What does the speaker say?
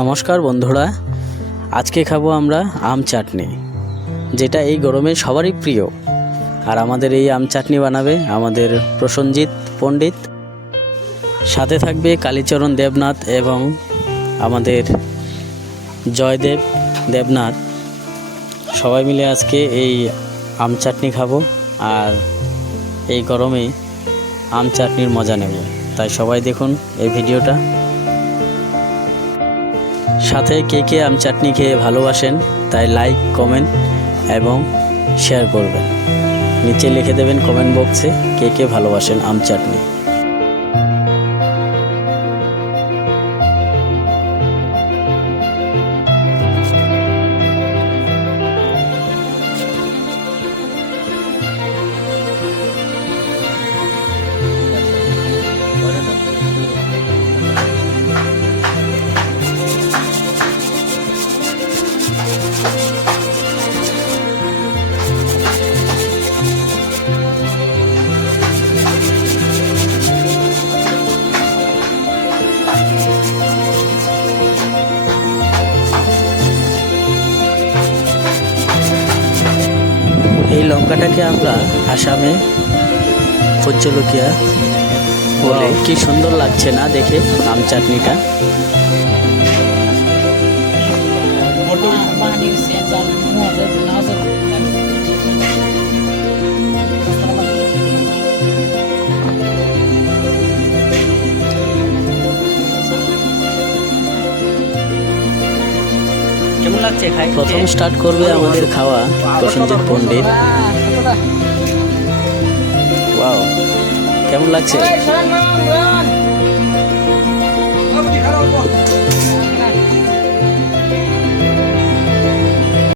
নমস্কার বন্ধুরা, আজকে খাবো আমরা আম চাটনি, যেটা এই গরমে সবারই প্রিয়। আর আমাদের এই আম চাটনি বানাবে আমাদের প্রসেনজিৎ পণ্ডিত, সাথে থাকবে কালীচরণ দেবনাথ এবং আমাদের জয়দেব দেবনাথ। সবাই মিলে আজকে এই আম চাটনি খাবো আর এই গরমে আম চাটনির মজা নেব। তাই সবাই দেখুন এই ভিডিওটা। সাথে কে কে আম চাটনি খেয়ে ভালোবাসেন তাই লাইক, কমেন্ট এবং শেয়ার করবেন। নিচে লিখে দেবেন কমেন্ট বক্সে কে কে ভালোবাসেন আম চাটনি। এই লঙ্কাটাকে আমরা আসামে ভোজ্যলকিয়া বলে। কি সুন্দর লাগছে না দেখে আম চাটনিটা। কেমন লাগছে খাই? প্রথম স্টার্ট করবে আমাদের খাওয়া প্রসেনজিৎ পণ্ডিত। ওয়াও, কেমন লাগছে?